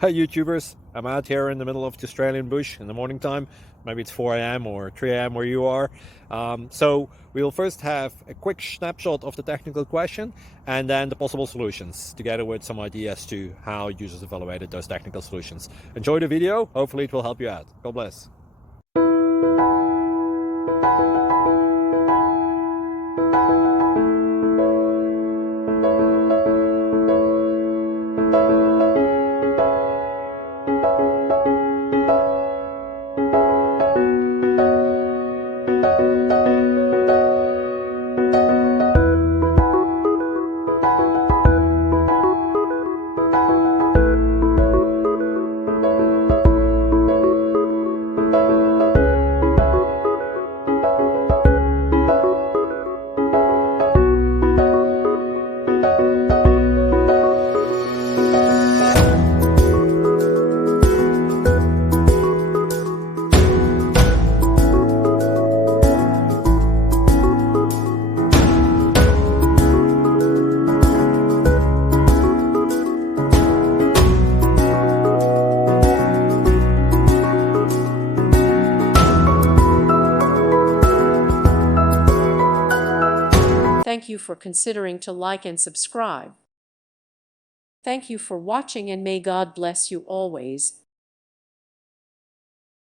Hi YouTubers, I'm out here in the middle of the Australian bush in the morning time. Maybe it's 4 a.m. or 3 a.m. where you are. So we'll first have a quick snapshot of the technical question and then the possible solutions, together with some ideas to how users evaluated those technical solutions. Enjoy the video, hopefully it will help you out. God bless. Thank you for considering to like and subscribe. Thank you for watching, and may God bless you always.